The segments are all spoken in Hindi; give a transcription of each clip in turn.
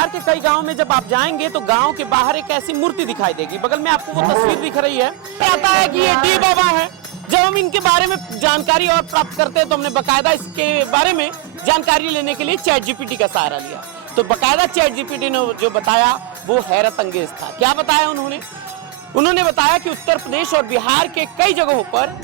बिहार के कई गांवों में जब आप जाएंगे तो गांव के बाहर एक ऐसी मूर्ति दिखाई देगी। बगल में आपको वो तस्वीर दिख रही है, आता है कि ये डी बाबा है। जब हम इनके बारे में जानकारी और प्राप्त करते हैं तो हमने बकायदा इसके बारे में जानकारी लेने के लिए चैट जीपीटी का सहारा लिया। तो बकायदा चैट जीपीटी ने जो बताया वो हैरत अंगेज था। क्या बताया उन्होंने बताया कि उत्तर प्रदेश और बिहार के कई जगहों पर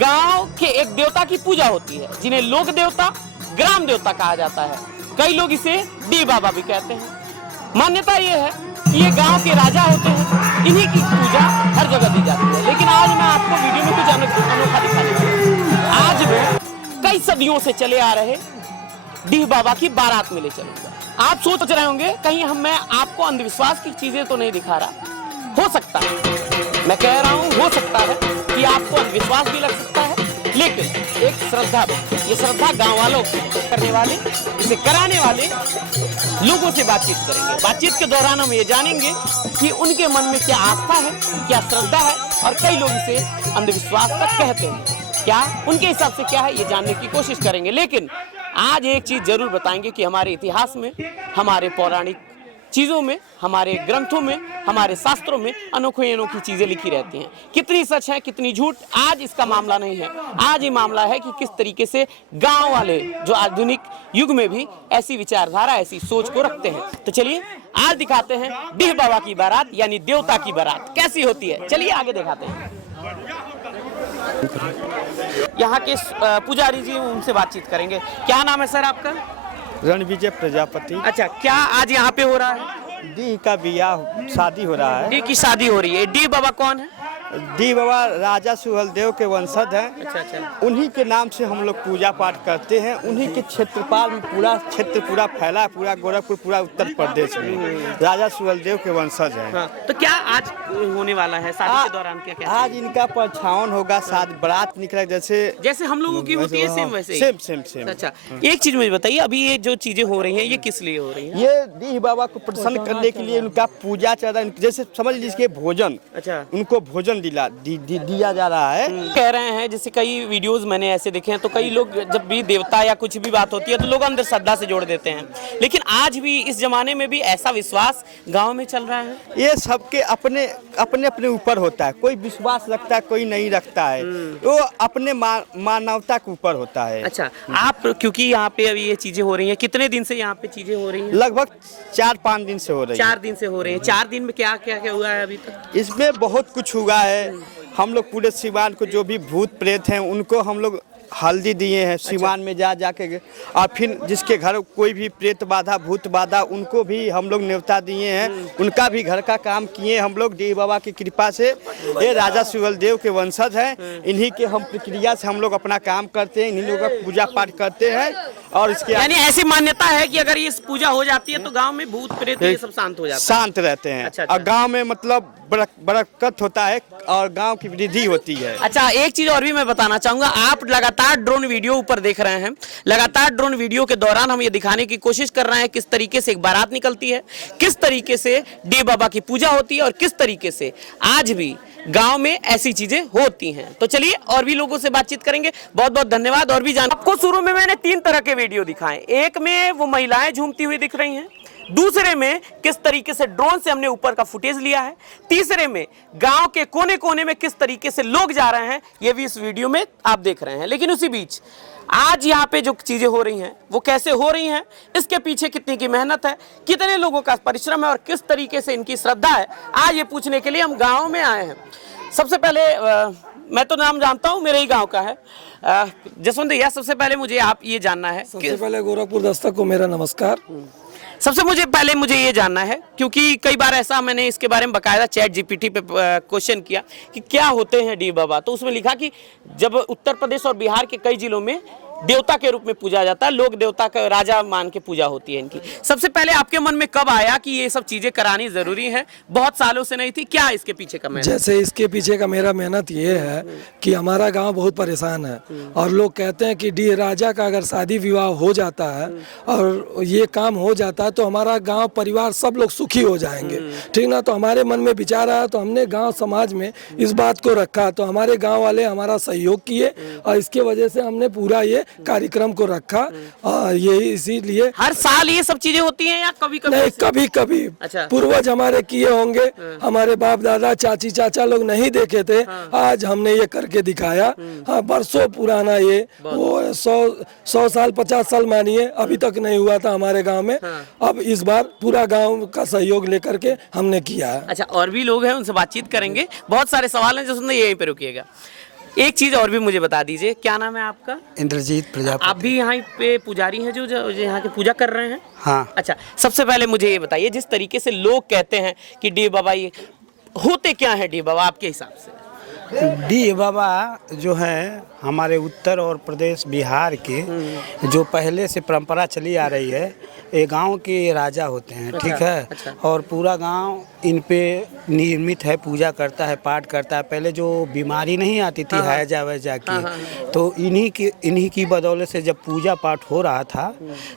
गांव के एक देवता की पूजा होती है, जिन्हें लोक देवता, ग्राम देवता कहा जाता है। कई लोग इसे डी बाबा भी कहते हैं। मान्यता ये है कि ये गांव के राजा होते हैं, इन्हीं की पूजा हर जगह दी जाती है। लेकिन आज मैं आपको वीडियो में कुछ अनोखा दिखाने वाला हूं। आज मैं कई सदियों से चले आ रहे डी बाबा की बारात में ले चलूंगा। आप सोच रहे होंगे कहीं मैं आपको अंधविश्वास की चीजें तो नहीं दिखा रहा। हो सकता है, मैं कह रहा हूं हो सकता है कि आपको अंधविश्वास भी लग सकता है, लेकिन एक श्रद्धा, ये श्रद्धा गांव वालों करने वाले, इसे कराने वाले लोगों से बातचीत करेंगे। बातचीत के दौरान हम ये जानेंगे कि उनके मन में क्या आस्था है, क्या श्रद्धा है, और कई लोग इसे अंधविश्वास तक कहते हैं। क्या उनके हिसाब से क्या है ये जानने की कोशिश करेंगे। लेकिन आज एक चीज जरूर बताएंगे कि हमारे इतिहास में, हमारे पौराणिक चीजों में, हमारे ग्रंथों में, हमारे शास्त्रों में अनोखी चीजें लिखी रहती हैं। कितनी सच है कितनी झूठ, आज इसका मामला नहीं है। आज ये मामला है कि किस तरीके से गांव वाले जो आधुनिक युग में भी ऐसी विचारधारा, ऐसी सोच को रखते हैं। तो चलिए आज दिखाते हैं डीह बाबा की बारात, यानी देवता की बारात कैसी होती है। चलिए आगे दिखाते हैं। यहाँ के पुजारी जी, उनसे बातचीत करेंगे। क्या नाम है सर आपका? रणविजय प्रजापति। अच्छा, क्या आज यहाँ पे हो रहा है? डी का बियाह, शादी हो रहा है। डी की शादी हो रही है। डी बाबा कौन है? डी बाबा राजा सुहेलदेव के वंशज हैं। अच्छा। उन्हीं के नाम से हम लोग पूजा पाठ करते हैं। उन्हीं के क्षेत्रपाल में पूरा क्षेत्र पूरा फैला है, पूरा गोरखपुर, पूरा उत्तर प्रदेश में राजा सुहेलदेव के वंशज हैं। हाँ, तो क्या आज होने वाला है शादी के दौरान? क्या आज इनका परछावन होगा, शादी बारात निकले जैसे हम लोगों की होती है, सेम वैसे ही? सेम। अच्छा, एक चीज मुझे बताइए, अभी ये जो चीजें हो रही हैं ये किस लिए हो रही हैं? ये डी बाबा को प्रसन्न करने के लिए उनका पूजा चल रहा है। जैसे समझ लीजिए भोजन, अच्छा, उनको भोजन दिया जा रहा है। कह रहे हैं, जैसे कई वीडियोस मैंने ऐसे देखे हैं, तो कई लोग जब भी देवता या कुछ भी बात होती है तो लोग अंधश्रद्धा से जोड़ देते हैं। लेकिन आज भी इस जमाने में भी ऐसा विश्वास गांव में चल रहा है। ये सबके अपने अपने ऊपर होता है। कोई विश्वास रखता है, कोई नहीं रखता है। वो अपने मानवता के ऊपर होता है। अच्छा, आप क्योंकि यहाँ पे अभी ये चीजें हो रही हैं, कितने दिन से यहाँ पे चीजें हो रही हैं? लगभग 4-5 दिन से हो रही है। 4 दिन से हो रही है। 4 दिन में क्या क्या हुआ है अभी तक? इसमें बहुत कुछ हुआ है। हम लोग पूरे सिवान को जो भी भूत प्रेत हैं उनको हम लोग हल्दी दिए हैं। सिवान में जाके, और फिर जिसके घर कोई भी प्रेत बाधा, भूत बाधा, उनको भी हम लोग न्योता दिए हैं। उनका भी घर का काम किए हम लोग डी बाबा की कृपा से। ये राजा सुहेलदेव के वंशज हैं। इन्हीं के हम प्रक्रिया से हम लोग अपना काम करते हैं, इन्हीं लोगों का पूजा पाठ करते हैं। और इसके यानी ऐसी मान्यता है कि अगर ये पूजा हो जाती है तो गांव में भूत प्रेत ये सब शांत हो जाता है, शांत रहते हैं। अच्छा। और गांव में मतलब बरकत होता है और गांव की वृद्धि होती है। अच्छा, एक चीज और भी मैं बताना चाहूंगा। आप लगातार ड्रोन वीडियो ऊपर देख रहे हैं। लगातार ड्रोन वीडियो के दौरान हम ये दिखाने की कोशिश कर रहे हैं किस तरीके से एक बारात निकलती है, किस तरीके से डी बाबा की पूजा होती है, और किस तरीके से आज भी गांव में ऐसी चीजें होती हैं। तो चलिए और भी लोगों से बातचीत करेंगे। बहुत बहुत धन्यवाद। और भी जान, आपको शुरू में मैंने 3 तरह के वीडियो दिखाए। एक में वो महिलाएं झूमती हुई दिख रही हैं, दूसरे में किस तरीके से ड्रोन से हमने ऊपर का फुटेज लिया है, तीसरे में गांव के कोने कोने में किस तरीके से लोग जा रहे हैं, ये भी इस वीडियो में आप देख रहे हैं। लेकिन उसी बीच आज यहाँ पे जो चीजें हो रही हैं वो कैसे हो रही हैं, इसके पीछे कितनी की मेहनत है, कितने लोगों का परिश्रम है, और किस तरीके से इनकी श्रद्धा है, आज ये पूछने के लिए हम गाँव में आए हैं। सबसे पहले मैं तो नाम जानता हूँ, मेरे ही गांव का है। जसवंत भैया, सबसे पहले मुझे आप ये जानना है, सबसे पहले गोरखपुर दस्तक को मेरा नमस्कार। सबसे पहले मुझे ये जानना है, क्योंकि कई बार ऐसा मैंने इसके बारे में बकायदा चैट जीपीटी पे क्वेश्चन किया कि क्या होते हैं डी बाबा, तो उसमें लिखा कि जब उत्तर प्रदेश और बिहार के कई जिलों में देवता के रूप में पूजा जाता है, लोग देवता का राजा मान के पूजा होती है इनकी। सबसे पहले आपके मन में कब आया कि ये सब चीजें करानी जरूरी है? बहुत सालों से नहीं थी, क्या इसके पीछे का मेहनत? जैसे इसके पीछे का मेरा मेहनत ये है कि हमारा गांव बहुत परेशान है, और लोग कहते हैं कि डी राजा का अगर शादी विवाह हो जाता है और ये काम हो जाता है तो हमारा गांव परिवार सब लोग सुखी हो जाएंगे, ठीक ना। तो हमारे मन में विचार आया, तो हमने गाँव समाज में इस बात को रखा, तो हमारे गाँव वाले हमारा सहयोग किए, और इसके वजह से हमने पूरा ये कार्यक्रम को रखा। यही इसीलिए हर साल ये सब चीजें होती हैं या कभी कभी? नहीं, कभी कभी अच्छा। पूर्वज हमारे किए होंगे, हमारे बाप दादा चाची चाचा लोग नहीं देखे थे, आज हमने ये करके दिखाया। हाँ, बरसों पुराना ये, वो 100 साल 50 साल मानिए, अभी तक नहीं हुआ था हमारे गांव में। अब इस बार पूरा गांव का सहयोग लेकर के हमने किया है। अच्छा, और भी लोग हैं, उनसे बातचीत करेंगे। बहुत सारे सवाल हैं जो सुनने, यहीं पे रुकिएगा। एक चीज और भी मुझे बता दीजिए, क्या नाम है आपका? इंद्रजीत प्रजापति। आप भी यहाँ पे पुजारी हैं जो यहाँ की पूजा कर रहे हैं? हाँ। अच्छा, सबसे पहले मुझे ये बताइए, जिस तरीके से लोग कहते हैं कि डी बाबा, ये होते क्या है डी बाबा आपके हिसाब से? डी बाबा जो है हमारे उत्तर और प्रदेश बिहार के जो पहले से परंपरा चली आ रही है, ये गांव के राजा होते हैं। ठीक है। अच्छा। और पूरा गांव इन पे निर्मित है, पूजा करता है, पाठ करता है। पहले जो बीमारी नहीं आती थी हैजा वैजा की, तो इन्हीं की बदौलत से जब पूजा पाठ हो रहा था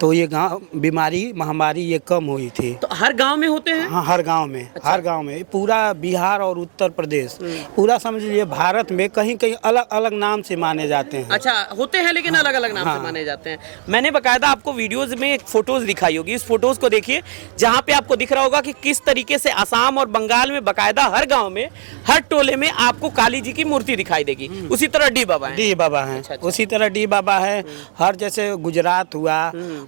तो ये गांव बीमारी महामारी ये कम हुई थी। तो हर गांव में होते हैं? हाँ, हर गांव में। अच्छा। हर गांव में, पूरा बिहार और उत्तर प्रदेश, पूरा समझ लीजिए भारत में कहीं कहीं अलग अलग नाम से माने जाते हैं। अच्छा, होते हैं लेकिन अलग अलग नाम से माने जाते हैं। मैंने बकायदा आपको वीडियोज में एक फोटोज दिखाई होगी, इस फोटोज को देखिए, जहाँ पे आपको दिख रहा होगा कि किस तरीके से असम और बंगाल में बकायदा हर गांव में, हर टोले में आपको काली जी की मूर्ति दिखाई देगी। उसी तरह डी बाबा है। डी बाबा हैं। अच्छा। उसी तरह डी बाबा है। हर जैसे गुजरात हुआ,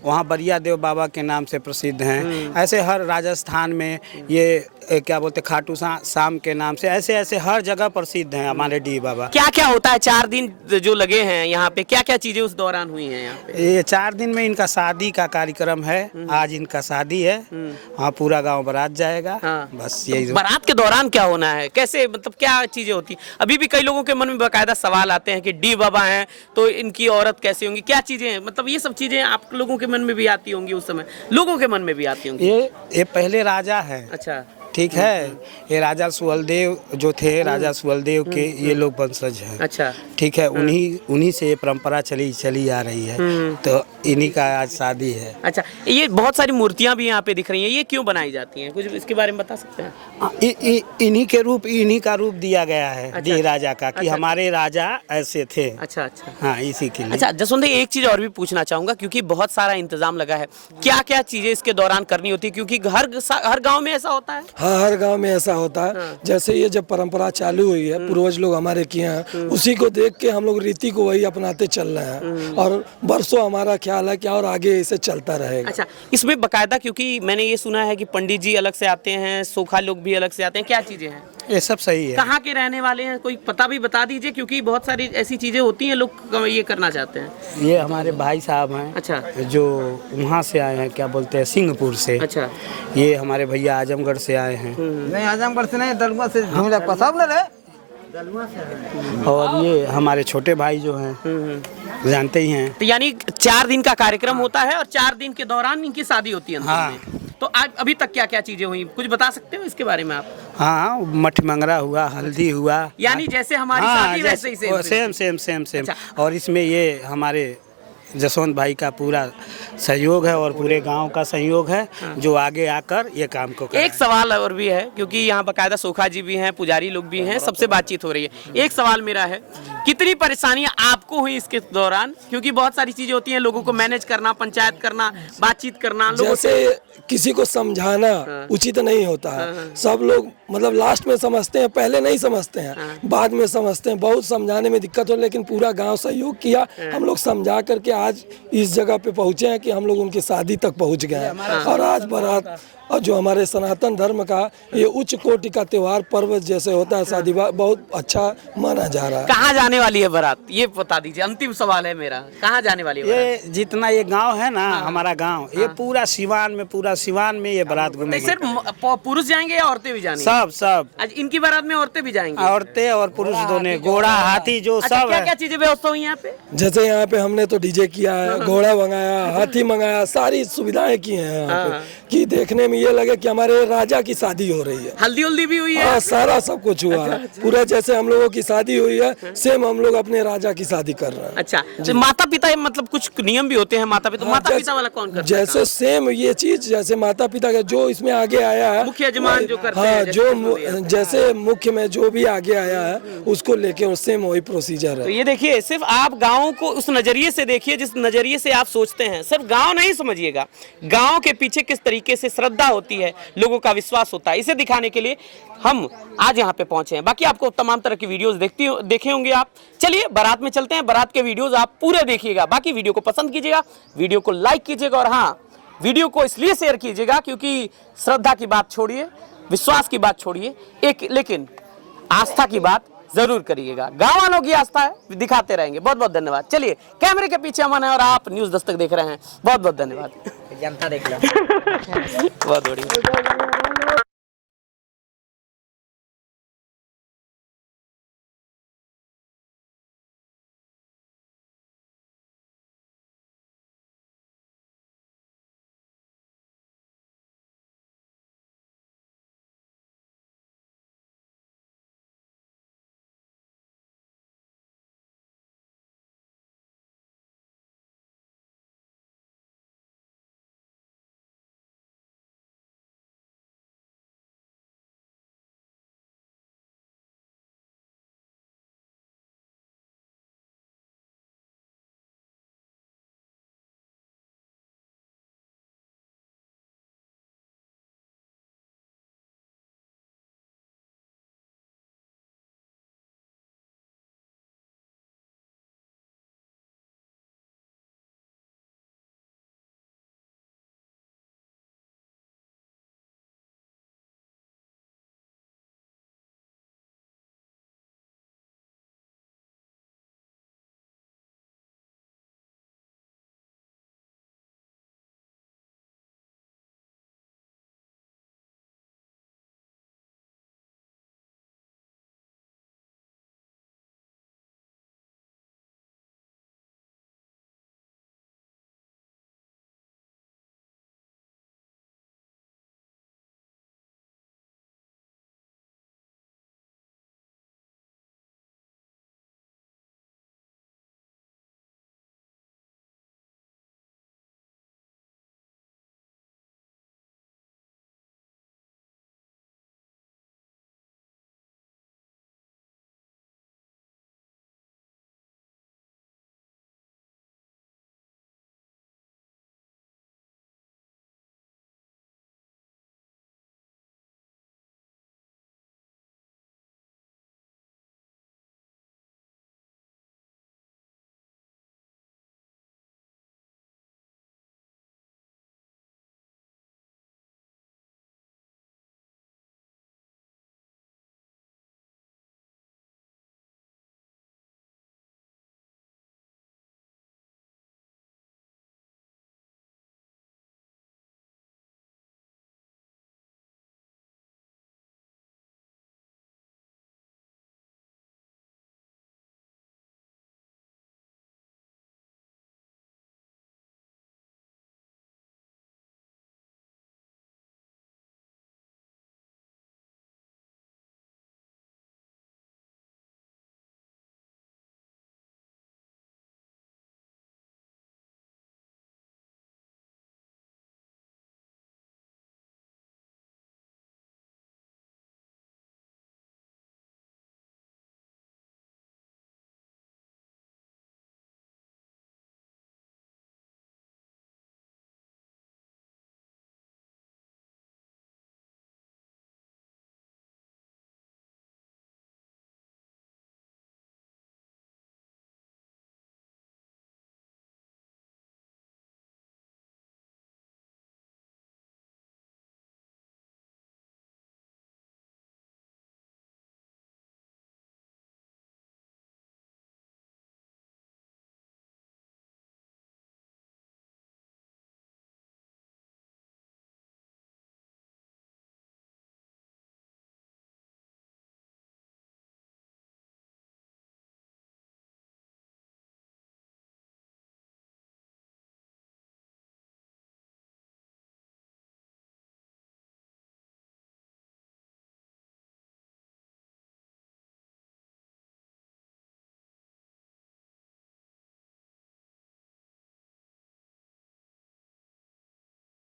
वहाँ बरिया देव बाबा के नाम से प्रसिद्ध हैं। ऐसे हर राजस्थान में ये क्या बोलते खाटू शाम के नाम से, ऐसे ऐसे हर जगह प्रसिद्ध हैं हमारे डी बाबा। क्या क्या होता है 4 दिन जो लगे हैं यहाँ पे, क्या क्या चीजें उस दौरान हुई हैं यहाँ पे? ये 4 दिन में इनका शादी का कार्यक्रम है। आज इनका शादी है। हाँ, पूरा गांव बारात जाएगा। हाँ। बस यही। बारात के दौरान क्या होना है, कैसे, मतलब क्या चीजें होती? अभी भी कई लोगों के मन में बकायदा सवाल आते हैं कि डी बाबा हैं तो इनकी औरत कैसे होंगी, क्या चीजें हैं, मतलब ये सब चीजें आप लोगों के मन में भी आती होंगी, उस समय लोगों के मन में भी आती होंगी। ये पहले राजा है। अच्छा। ठीक है। ये राजा सुहलदेव जो थे, राजा सुहलदेव के ये लोग वंशज हैं। अच्छा। ठीक है। उन्हीं से ये परंपरा चली आ रही है। तो इन्हीं का आज शादी है। अच्छा, ये बहुत सारी मूर्तियां भी यहाँ पे दिख रही हैं, ये क्यों बनाई जाती हैं, कुछ इसके बारे में बता सकते हैं? इन्हीं का रूप दिया गया है डी राजा का, कि हमारे राजा ऐसे थे। अच्छा अच्छा। हाँ, इसी के लिए। अच्छा जसवंत, एक चीज और भी पूछना चाहूंगा, क्योंकि बहुत सारा इंतजाम लगा है, क्या क्या चीजें इसके दौरान करनी होती है, क्योंकि हर गाँव में ऐसा होता है? हाँ, हर गांव में ऐसा होता है। जैसे ये जब परंपरा चालू हुई है, पूर्वज लोग हमारे किए हैं, उसी को देख के हम लोग रीति को वही अपनाते चल रहे हैं, और बरसों हमारा ख्याल है कि और आगे इसे चलता रहेगा। अच्छा, इसमें बकायदा, क्योंकि मैंने ये सुना है कि पंडित जी अलग से आते हैं, सोखा लोग भी अलग से आते हैं, क्या चीजें हैं? ये सब सही है। कहाँ के रहने वाले हैं, कोई पता भी बता दीजिए, क्योंकि बहुत सारी ऐसी चीजें होती हैं, लोग ये करना चाहते हैं। ये हमारे भाई साहब हैं। अच्छा। जो वहाँ से आए हैं, क्या बोलते हैं, सिंहपुर से। अच्छा। ये हमारे भैया आजमगढ़ से आए हैं। नहीं, आजमगढ़ से नहीं, दलुआ से झूला पसाब ले। और ये हमारे छोटे भाई जो हैं, जानते ही हैं। तो यानी 4 दिन का कार्यक्रम होता है और 4 दिन के दौरान इनकी शादी होती है। हाँ। तो आज अभी तक क्या क्या चीजें हुई, कुछ बता सकते हो इसके बारे में आप? हाँ, मठ मंगरा हुआ, हल्दी हुआ, यानी जैसे हमारी शादी वैसे ही सेम। और इसमें ये हमारे जसवंत भाई का पूरा सहयोग है और पूरे गांव का सहयोग है, जो आगे आकर ये काम को कर। एक सवाल और भी है, क्योंकि यहाँ बकायदा सोखा जी भी हैं, पुजारी लोग भी हैं, सबसे बातचीत हो रही है। एक सवाल मेरा है, कितनी परेशानियां आपको हुई इसके दौरान, क्योंकि बहुत सारी चीजें होती हैं, लोगों को मैनेज करना, पंचायत करना, बातचीत करना, लोगों जैसे किसी को समझाना उचित नहीं होता है। सब लोग मतलब लास्ट में समझते हैं, पहले नहीं समझते हैं, बाद में समझते हैं। बहुत समझाने में दिक्कत हो, लेकिन पूरा गांव सहयोग किया, हम लोग समझा करके आज इस जगह पे पहुंचे हैं कि हम लोग उनकी शादी तक पहुंच गए हैं। और आज बारात, और जो हमारे सनातन धर्म का ये उच्च कोटि का त्योहार पर्व जैसे होता है, शादी बहुत अच्छा माना जा रहा है। कहाँ जाने वाली है बारात, ये बता दीजिए, अंतिम सवाल है मेरा, कहाँ जाने वाली है? ये जितना ये गांव है ना, हमारा गांव, ये पूरा सिवान में ये बारात घूमेगी। सिर्फ पुरुष जाएंगे या औरतें भी जाएंगी? सब। आज इनकी बारात में औरतें भी जाएंगी? औरतें और पुरुष दोनों, घोड़ा हाथी जो सब क्या है। क्या चीजें व्यवस्था हुई यहाँ पे? जैसे यहाँ पे हमने तो डीजे किया है, घोड़ा मंगाया, हाथी मंगाया, सारी सुविधाएं की हैं यहाँ पे, कि देखने में ये लगे कि हमारे राजा की शादी हो रही है। हल्दी उल्दी भी हुई है? हाँ, सारा सब कुछ हुआ है। पूरा जैसे हम लोगों की शादी हुई है, सेम हम लोग अपने राजा की शादी कर रहे हैं। अच्छा, तो माता पिता मतलब कुछ नियम भी होते हैं माता पिता? माता पिता वाला कौन करता है? जैसे सेम ये चीज जैसे माता पिता का जो इसमें आगे आया है, मुख्य यजमान जो करते हाँ, हैं, जो जैसे मुख्य में जो भी आगे आया है उसको लेके सेम वही प्रोसीजर तो है। ये देखिए, सिर्फ आप गाँव को उस नजरिए से देखिए जिस नजरिए से आप सोचते हैं। सिर्फ गाँव नहीं समझिएगा, गाँव के पीछे किस तरीके से श्रद्धा होती है, लोगों का विश्वास होता है, इसे दिखाने के लिए हम आज यहाँ पे पहुंचे हैं। बाकी आपको तमाम तरह की वीडियोस देखे होंगे आप। चलिए बारात में चलते हैं, बारात के वीडियोस आप पूरे देखिएगा। बाकी वीडियो को पसंद कीजिएगा, वीडियो को लाइक कीजिएगा, और हाँ, वीडियो को इसलिए शेयर कीजिएगा क्योंकि श्रद्धा की बात छोड़िए, विश्वास की बात छोड़िए, लेकिन आस्था की बात जरूर करिएगा। गांव वालों की आस्था है, दिखाते रहेंगे। बहुत बहुत धन्यवाद। चलिए, कैमरे के पीछे अमन है और आप न्यूज़ दस्तक देख रहे हैं। बहुत बहुत धन्यवाद। जनता देख लो। बहुत बढ़िया।